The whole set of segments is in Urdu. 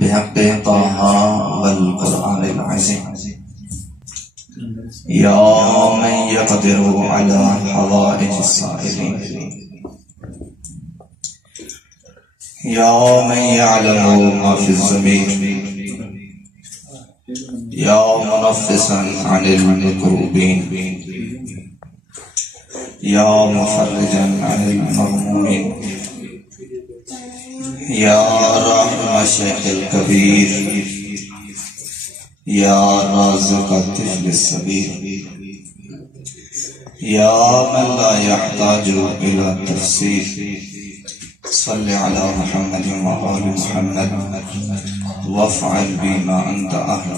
بحق طه والقرآن العظيم يا من يقدر على حوائج السائلين يا من يعلم ما في الضمير يا منفسا عن المكروبين يا مفرجا عن المغمومين يا راحم الشيخ الكبير يا رازق الطفل الصغير يا من لا يحتاج إلى تفسير صل على محمد وآل محمد وافعل بما أنت أهل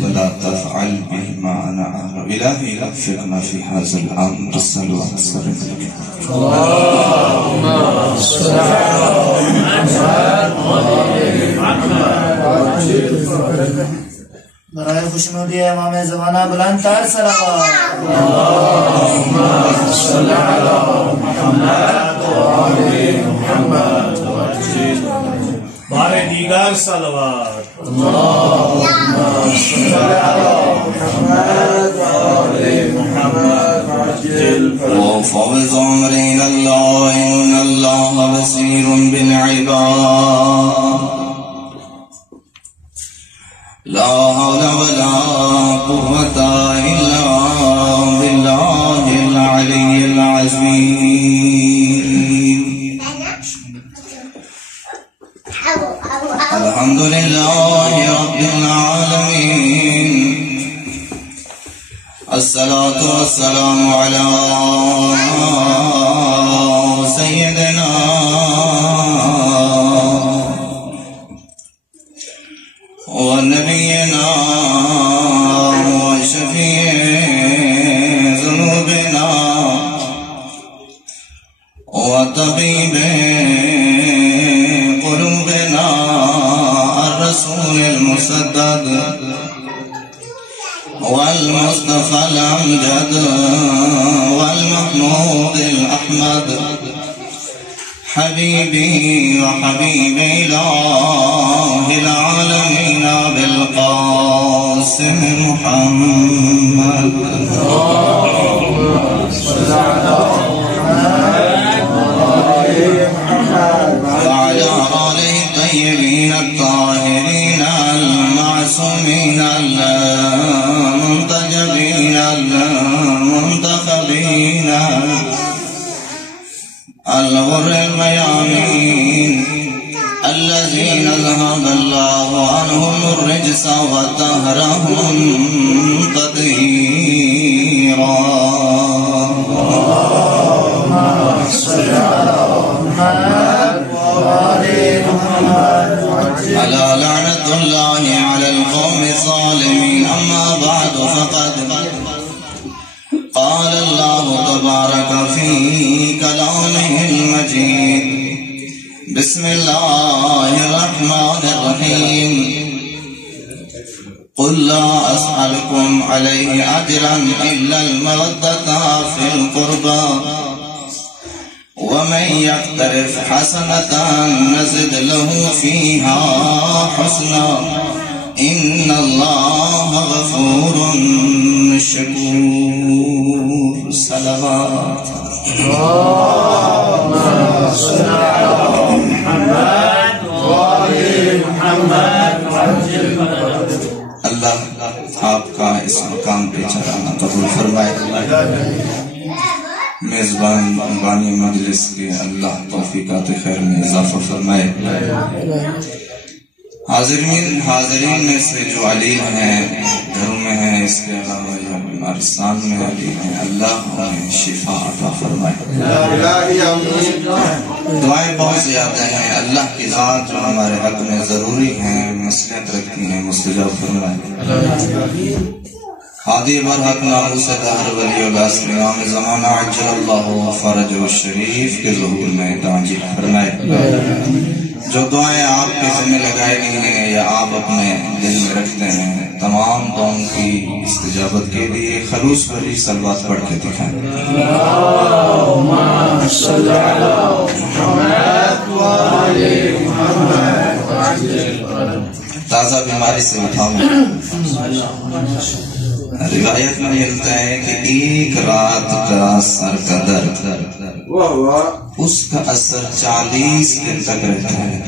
ولا تفعل بما أنا أهل. إلهي وفقنا في هذا الأمر. صلوا على الصالح. اللهم صل على محمد. برائے خوشنودی امام زمانہ بلند تر صلوات. اللهم صل على محمد وآل محمد بارے دیگر صلوات. اللهم صل على محمد وآل محمد وفوز عمرين الله إن الله بصير بالعباد. لا حول ولا قوة إلا بالله العلي العظيم. الحمد لله رب العالمين. الصلاة والسلام على سيدنا ونبينا وشفيع ذنوبنا وطبيب قلوبنا الرسول المسدد والمصطفى الأمجد والمحمود الأحمد حبيبي وحبيب إله العالمين بالقاسم محمد. اللهم صل على محمد وعلى آله الطيبين الطاهرين المعصومين المنتجبين المنتخبين الغر الميامين الذين ذهب الله عنهم الرجس وطهرهم تطهيرا. اللهم صل على محمد وآل محمد. ألا لعنة الله على القوم الظالمين. أما بعد فقد قال الله تبارك في كلامه المجيد. بسم الله الرحمن الرحيم. قل لا أسألكم عليه أجرا إلا المودة في القربى ومن يقترف حسنة نزد له فيها حسنا إن الله غفور شكور. صلوات. اللهم صل على محمد وآل محمد. اللہ آپ کا اس مقام پہ چڑھانا قبول فرمائے. میزبان بانی مجلس کے اللہ توفیقات خیر میں اضافہ فرمائے. حاضرین میں سے جو علیم ہیں گھروں میں ہیں، اس کے علاوہ جو بیمارستان میں علیم ہیں، اللہ انہیں شفا عطا فرمائے. دعائیں بہت زیادہ ہیں. اللہ کی ذات جو ہمارے حق میں ضروری ہیں، مصلحت رکھتی ہیں، مستجاب فرمائے. حادی برحق ناموس دہر ولی العصر امام زمانہ عجل اللہ فرج و شریف کے ظہور میں تعجیل فرمائے. جو دعائیں آپ کے ذمہ لگائے گئی ہیں یا آپ اپنے دل میں رکھتے ہیں، تمام دعاؤں کی استجابت کے لیے خلوص بھری صلوات پڑھ کے دکھائیں. الماری سے اٹھاؤ. روایت میں ملتا ہے کہ ایک رات کا سر کا درد اس کا اثر 40 دن تک رہتا ہے.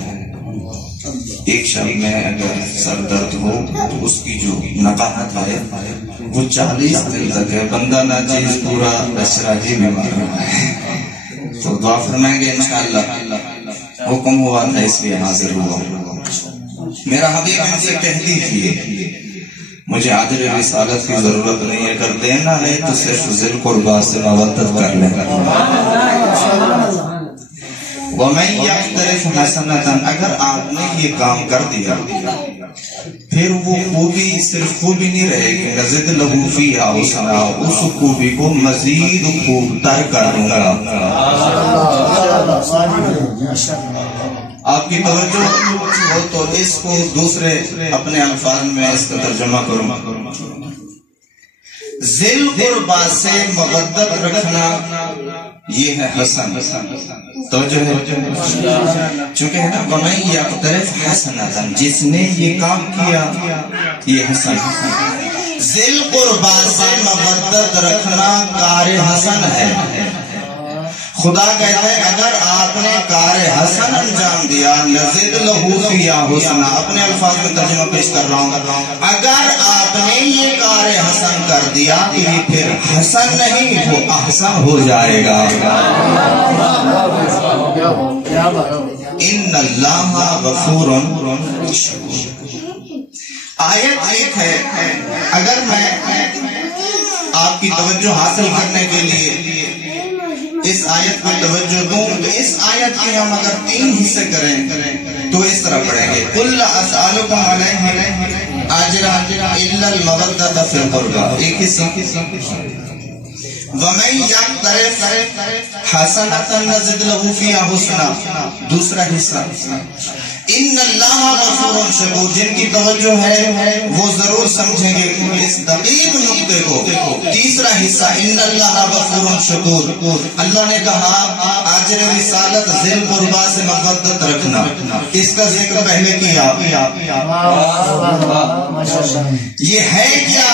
ایک شب میں اگر سر درد ہو تو اس کی جو نقاہت ہے وہ 40 دن تک ہے. بندہ نہ چیز پورا بشرا ہی بیمار ہوا ہے. تو دعا فرمائیں گے انشاءاللہ. حکم ہوا تھا اس لیے حاضر ہوا. میرا حبیب ہم سے کہتی تھی مجھے عاجل رسالت کی ضرورت نہیں ہے، اگر دینا ہے تو صرف ذل قربا سے مودت کر لیں. وَمَنْ يَقْتَرِفْ حَسَنَةً، اگر آپ نے یہ کام کر دیا پھر وہ خوبی صرف خوبی نہیں رہے گی. نزد لہو فیہا حسنا، اس خوبی کو مزید خوب تر کر دوں گا. آپ کی توجہ ہو تو اس کو دوسرے اپنے الفاظ میں اس کا ترجمہ کروں. ذل قربا سے مودت رکھنا یہ ہے حسن. توجہ ہے چونکہ ہے نا وَمَنْ يَقْتَرِفْ حَسَنَةً، جس نے یہ کام کیا یہ حسن. ذل قربا سے مودت رکھنا کار حسن ہے. خدا کہتا ہے اگر آپ نے کار حسن انجام دیا نزد لہو فیہا حسنا. اپنے الفاظ میں ترجمہ پیش کر رہا ہوں. اگر آپ نے یہ کار حسن کر دیا تو یہ پھر حسن نہیں وہ احسن ہو جائے گا. ان اللہ غفور شکور. آیت ایک ہے. اگر میں آپ کی توجہ حاصل کرنے کے لیے اس آیت کو توجہ دوں تو اس آیت کے ہم اگر 3 حصے کریں تو اس طرح پڑھیں گے. قُلْ أَسْأَلُكُمْ عَلَيْهِ أَجْرًا إِلَّا الْمَوَدَّةَ فِي الْقُرْبَى. ایک حصہ. وَمَنْ يَقْتَرِفْ حَسَنَةً نَزِدْ لَهُ فِيهَا حُسْنًا. دوسرا حصہ ان اللہ غفور شکور. جن کی توجہ ہے وہ ضرور سمجھیں گے اس دقیق نقطے کو. تیسرا حصہ ان اللہ غفور شکور. اللہ نے کہا آجر رسالت ذل قربا سے مودت رکھنا. اس کا ذکر پہلے کیا. یہ ہے کیا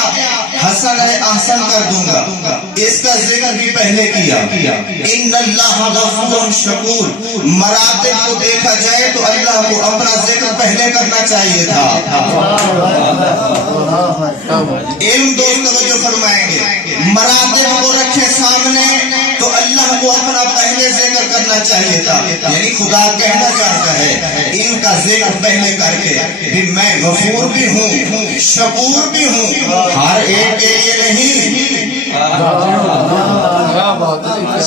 حسن ہے احسن کر دوں گا. اس کا ذکر بھی پہلے کیا. ان اللہ غفور شکور. مراتب کو دیکھا جائے تو اللہ کو اپنا ذکر پہلے کرنا چاہیے تھا. علم دوست توجہ فرمائیں گے. مراتب کو رکھے سامنے تو اللہ کو اپنا پہلے ذکر کرنا چاہیے تھا. یعنی خدا کہنا چاہتا ہے ان کا ذکر پہلے کر کے بھی میں غفور بھی ہوں شکور بھی ہوں. ہر ایک کے لیے نہیں.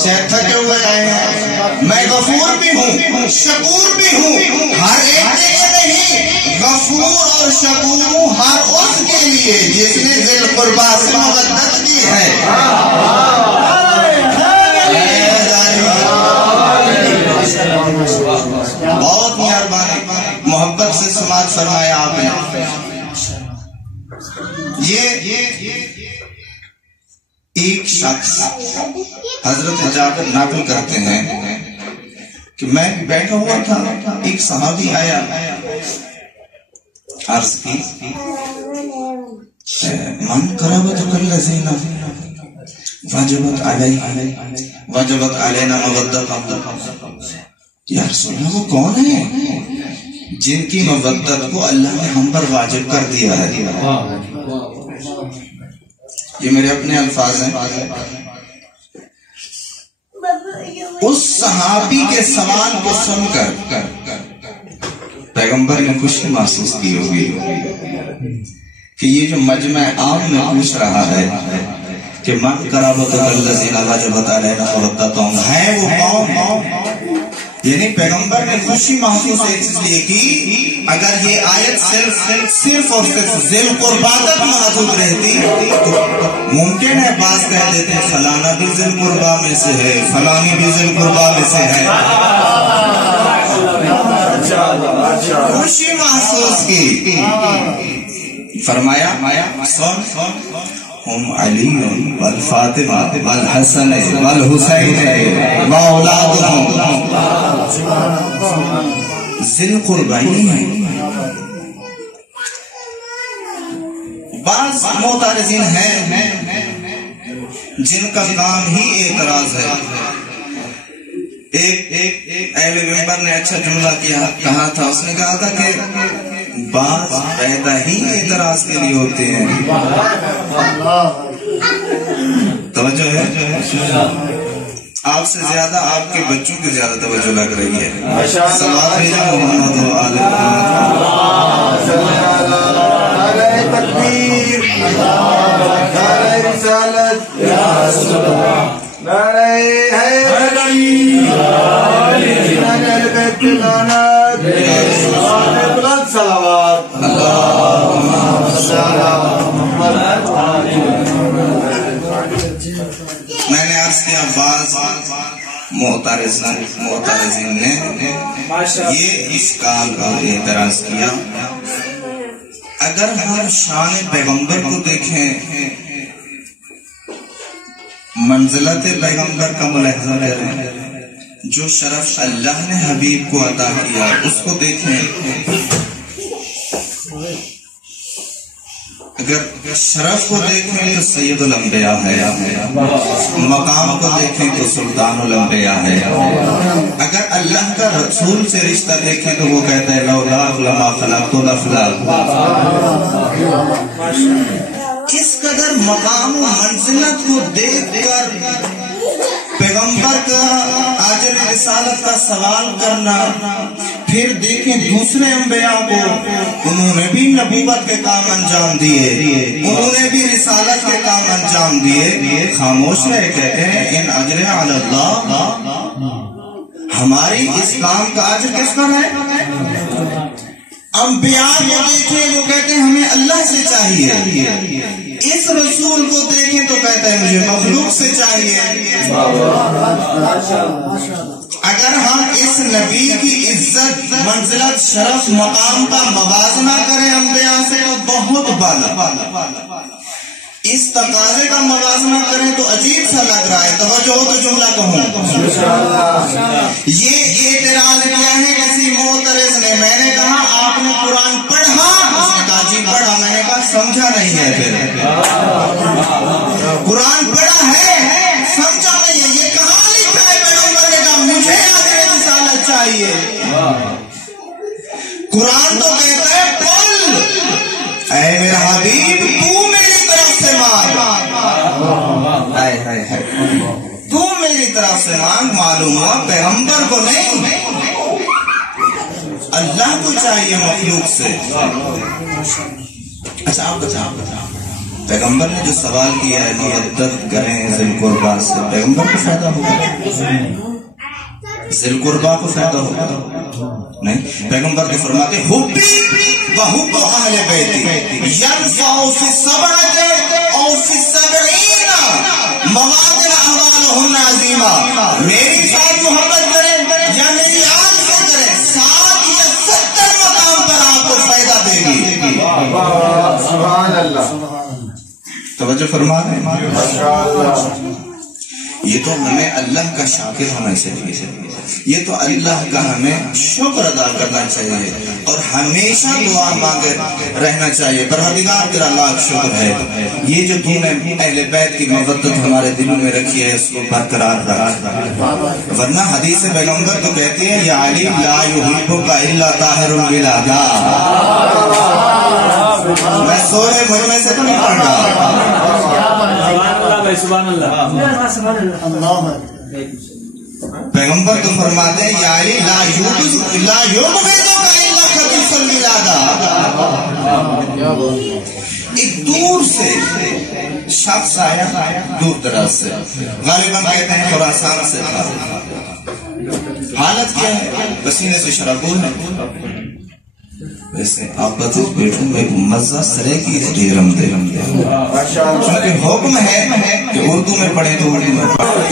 شیخ تھکے ہوئے آئے ہیں. میں غفور بھی ہوں شکور بھی ہوں. ہر ایک کے لیے نہیں. غفور اور شکور ہوں ہر اس کے لیے جس نے ذل قربا سے مودت کی ہے. بہت مہربانی محبت سے سماعت فرمایا آپ نے. یہ ایک شخص حضرت جابر نقل کرتے ہیں کہ میں بیٹھا ہوا تھا. ایک صحابی آیا عرض کی من قرابتک الذین وجبت علینا مودت. یا رسول اللہ وہ کون ہے جن کی مودت کو اللہ نے ہم پر واجب کر دیا ہے. یہ میرے اپنے الفاظ ہیں. اس صحابی کے سوال کو سن کر پیغمبر نے خوشی محسوس کی ہوگی کہ یہ جو مجمع عام میں پوچھ رہا ہے کہ من قرابتک الذین وجبت علینا مودتہم ہے وہ کون. یعنی پیغمبر نے خوشی محسوس اس لیے کی. اگر یہ آیت صرف اور صرف ذل قربا تک محدود رہتی تو ممکن ہے بعض کہہ دیتے فلانا بھی ذل قربا میں سے ہے فلانی بھی ذل قربا میں سے ہے. خوشی محسوس کی. فرمایا سن ہم علی والفاطمہ والحسن والحسین واولادہم. ذل قربانی ہے. معترضین ہیں جن کا کام ہی اعتراض ہے. ایک اہل منبر نے اچھا جملہ کہا تھا. اس نے کہا تھا کہ بعض پیدا ہی اعتراض کے لیے ہوتے ہیں. توجہ ہے؟ آپ سے زیادہ آپ کے بچوں کی زیادہ توجہ لگ رہی ہے. صلوات بھیجا محمد و آل محمد. تکبیر، نعرہ رسالت، نعرہ حیدری، نعرہ اہل بیت کی لعنت، بلند صلوات. اللہم صل علی محمد. میں نے عرض کیا بعض معترضین نے یہ اشکال اور اعتراض کیا. اگر ہم شان پیغمبر کو دیکھیں، منزلت پیغمبر کا ملاحظہ کریں، جو شرف اللہ نے حبیب کو عطا کیا اس کو دیکھیں. اگر شرف کو دیکھیں تو سید الانبیاء ہے، مقام کو دیکھیں تو سلطان الانبیاء ہے. اگر اللہ کا رسول سے رشتہ دیکھیں تو وہ کہتا ہے لولا لما خلقت الافلاک. اس قدر مقام و منزلت کو دیکھ کر پیغمبر کا اجر رسالت کا سوال کرنا. پھر دیکھیں دوسرے انبیاء کو، انہوں نے بھی نبوت کے کام انجام دیے، انہوں نے بھی رسالت کے کام انجام دیے، خاموش رہے. کہتے ہیں ان اجر علی اللہ، ہماری اس کام کا اجر کس پر ہے؟ انبیاء کو دیکھیں وہ کہتے ہیں ہمیں اللہ سے چاہیے. اس رسول کو دیکھیں تو کہتا ہے مجھے مخلوق سے چاہیے. اگر ہم اس نبی کی عزت، منزلت، شرف، مقام کا موازنہ کریں انبیاء سے تو بہت بالا. اس تقاضے کا موازنہ کریں تو عجیب سا لگ رہا ہے. توجہ ہو تو جملہ کہوں. یہ اعتراض کیا ہے کسی معترض نے. میں نے کہا آپ نے قرآن پڑھا؟ اس نے کہا جی پڑھا. میں نے کہا سمجھا نہیں ہے. پھر قرآن پڑھا ہے، سمجھا نہیں ہے. یہ کہاں لکھا ہے؟ پیغمبر نے کہا مجھے اجر رسالت چاہیے. قرآن تو کہتا ہے قل اے میرا حبیب تو میری طرف سے مانگ، تو میری طرف سے مانگ. معلوم ہوا پیغمبر کو نہیں، اللہ کو چاہیے مخلوق سے. اچھا آپ بتاؤ، پیغمبر نے جو سوال کیا ہے مودت کریں ذی القربیٰ سے، پیغمبر کو فائدہ ہوگا؟ ذی القربیٰ کو فائدہ ہوگا؟ نہیں. پیغمبر کے فرماتے حبی وحب اہل بیتی ینفع فی السبعۃ او فی السبعین مواطن احوالہن عظیمہ. میری ساتھ محبت کریں یا میری آل سے کریں، 60 یا 70 مقام پر آپ کو فائدہ دے گی. سبحان اللہ. توجہ فرما رہے ہیں. یہ تو ہمیں اللہ کا شاکر ہونا چاہیے، یہ تو اللہ کا ہمیں شکر ادا کرنا چاہیے اور ہمیشہ دعا مانگے رہنا چاہیے. پروردگار تیرا لاکھ شکر ہے، یہ جو تو نے اہل بیت کی محبت ہمارے دلوں میں رکھی ہے اس کو برقرار رکھ. ورنہ حدیث پیغمبر تو کہتی ہے یا علی لا یحبک الا طاہر البلاد. میں سورہ مجمع سے تو نہیں پڑھ رہا. سبحان اللہ. پیغمبر تو فرماتے ہیں یا علی لا یبغضک الا خبیث البلاد. ایک دور سے شخص آیا، دور دراز سے، غالباً کہتے ہیں خراسان سے تھا. حالت کیا ہے؟ پسینے سے شرابور ہے. ویسے آپ بتا بیٹھوں میں مزہ سرے کی ہے رم دے چونکہ حکم ہے کہ اردو میں پڑھیں تو اردو میں پڑھیں.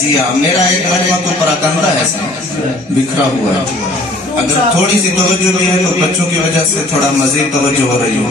جی ہاں، میرا ایک مجمع تو پراکندا ہے، بکھرا ہوا ہے. اگر تھوڑی سی توجہ بھی ہے تو بچوں کی وجہ سے تھوڑا مزید توجہ ہو رہی ہو.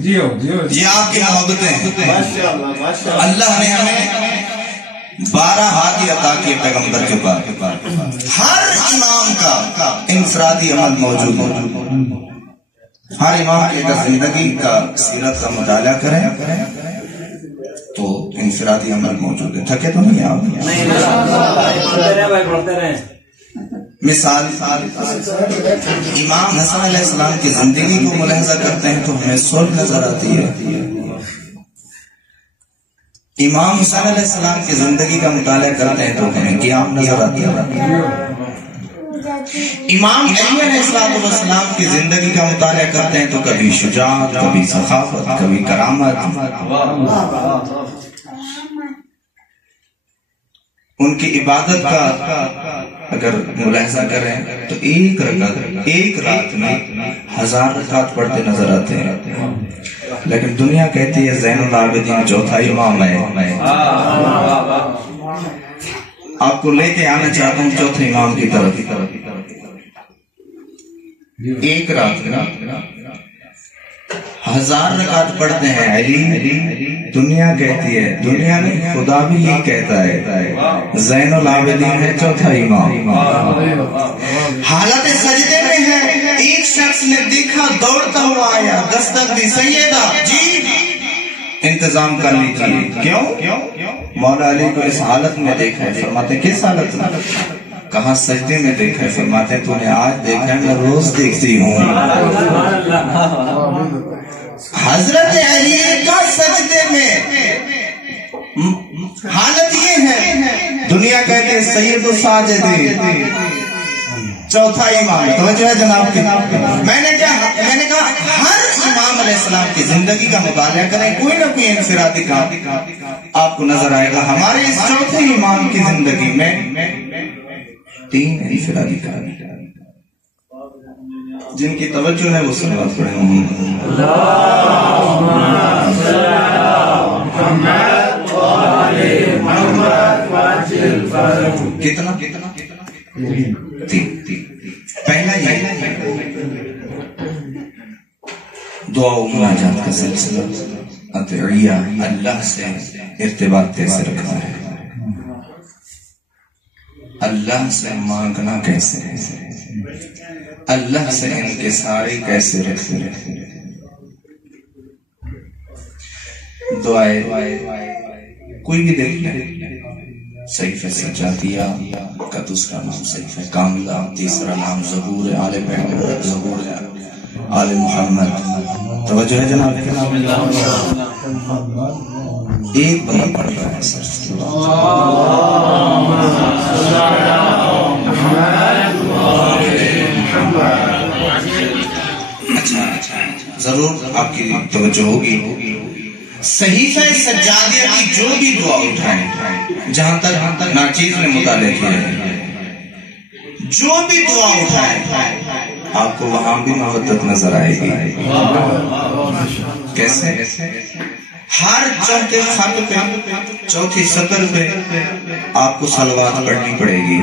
یہ آپ کی محبتیں ہیں. اللہ نے ہمیں 12 ہاتھی عطا کیے پیغمبر کے پاس. ہر امام کا انفرادی عمل موجود ہے. ہر امام کی اگر زندگی کا سیرت کا مطالعہ کریں تو انفرادی عمل موجود ہے. تھکے تو نہیں آپ؟ مثال امام حسن علیہ السلام کی زندگی کو ملاحظہ کرتے ہیں تو ہمیں صلح نظر آتی ہے. امام حسین علیہ السلام کی زندگی کا مطالعہ کرتے ہیں تو ہمیں قیام نظر آتی ہے. امام علی علیہ السلام کی زندگی کا مطالعہ کرتے ہیں تو کبھی شجاعت، کبھی سخاوت، کبھی کرامت. ان کی عبادت کا اگر ملاحظہ کریں تو ایک رات میں 1000 رکعت پڑھتے نظر آتے ہیں. لیکن دنیا کہتی ہے زین العابدین چوتھا امام ہے. آپ کو لے کے آنا چاہتا ہوں چوتھے امام کی طرف. ایک رات 1000 رکعت پڑھتے ہیں علی. دنیا کہتی ہے، دنیا میں خدا بھی یہ کہتا ہے زین العابدین ہے چوتھا امام. حالت سجدے میں ہے، ایک شخص نے دیکھا دوڑتا ہوا آیا، دستک دی، سیدہ جی انتظام کر لیجیے. کیوں؟ مولا علی کو اس حالت میں دیکھا ہے. فرماتے کس حالت میں؟ کہاں سجدے میں دیکھا ہے. فرماتے تو نے آج دیکھا ہے، میں روز دیکھتی ہوں. حضرت علی کا سجدے میں حالت یہ ہے، دنیا کہتے ہیں سید الساجدین چوتھا امام. توجہ ہے جناب کی. میں نے کہا ہر امام علیہ السلام کی زندگی کا مطالعہ کریں، کوئی نہ کوئی انفرادی کام آپ کو نظر آئے گا. ہمارے اس چوتھے امام کی زندگی میں 3 انفرادی کام جن کی توجہ ہے وہ صلوات پڑھیں. کتنا پہلا یہ دعا و مناجات کا سلسلہ. ادعیہ اللہ سے ارتباط کیسے رکھنا ہے، اللہ سے مانگنا کیسے ہے، اللہ سے انکساری کیسے رکھتے. دعائیں کوئی بھی دیکھ لیں. صحیفہ سجادیہ کا دوسرا نام صحیفہ کاملہ، تیسرا نام زبور آل پیغمبر، زبور آل محمد. توجہ ہے جناب. ایک بندہ پڑھ رہا ہے سر اچھا ضرور آپ کی توجہ ہوگی. صحیفہ سجادیہ کی جو بھی دعا اٹھائیں، جہاں تک ناچیز نے مطالعہ کیا ہے، جو بھی دعا اٹھائیں آپ کو وہاں بھی محبت نظر آئے گی. کیسے؟ ہر چوتھے خط پہ، چوتھی سطر پہ آپ کو صلوات پڑھنی پڑے گی.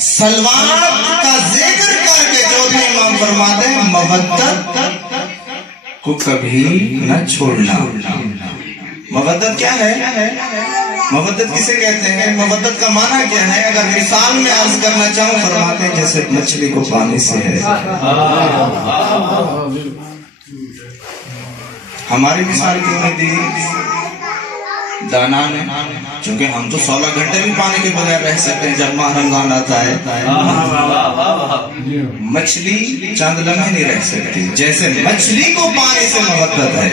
صلوات کا ذکر کر کے چوتھے امام فرماتے ہیں مودت کو کبھی نہ چھوڑنا. مودت کیا ہے؟ مودت کسے کہتے ہیں؟ مودت کا معنی کیا ہے؟ اگر مثال میں عرض کرنا چاہوں فرماتے ہیں جیسے مچھلی کو پانی سے ہے. ہماری مثال کیوں نہیں دی؟ دانا نے، چونکہ ہم تو 16 گھنٹے بھی پانی کے بغیر رہ سکتے ہیں جب ماہ رمضان آتا ہے. مچھلی چند لمحے نہیں رہ سکتی. جیسے مچھلی کو پانی سے محبت ہے،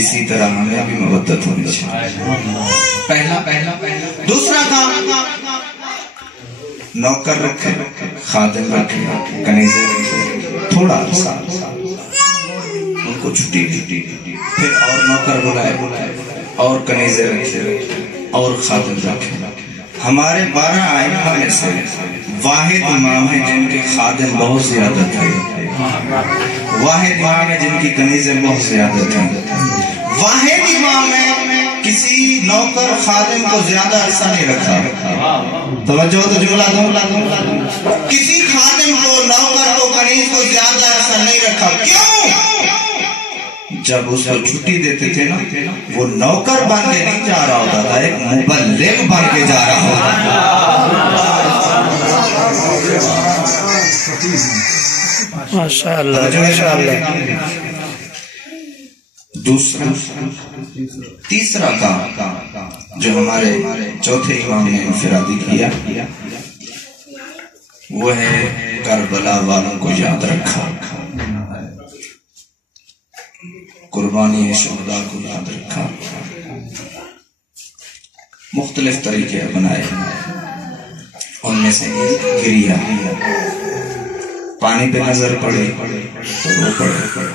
اسی طرح ہمیں بھی محبت ہونی چاہیے. پہلا دوسرا کام، نوکر رکھے، خادم رکھے، کنیزے رکھے، تھوڑا سا ان کو چھٹی دی، پھر اور نوکر بلائے اور کنیزے رکھے اور خادم رکھے. ہمارے 12 ائمہ میں سے واحد امام ہیں جن کے خادم بہت زیادہ تھے، واحد امام ہیں جن کی کنیزیں بہت زیادہ تھیں، واحد امام ہے کسی نوکر خادم کو زیادہ عرصہ نہیں رکھا. توجہ تو جملہ دوں. کسی خادم کو، نوکر کو، مریض کو زیادہ ایسا نہیں رکھا. کیوں؟ جب اس کو چھٹی دیتے تھے نا وہ نوکر بن کے نہیں جا رہا ہوتا تھا, ایک مبلغ بن کے جا رہا ہوتا تھا. ماشاءاللہ. تیسرا کام جو ہمارے چوتھے امام نے انفرادی کیا وہ ہے کربلا والوں کو یاد رکھا, قربانی شہداء کو یاد رکھا, مختلف طریقے بنائے. ان میں سے گریا, پانی پہ نظر پڑے تو رو پڑے,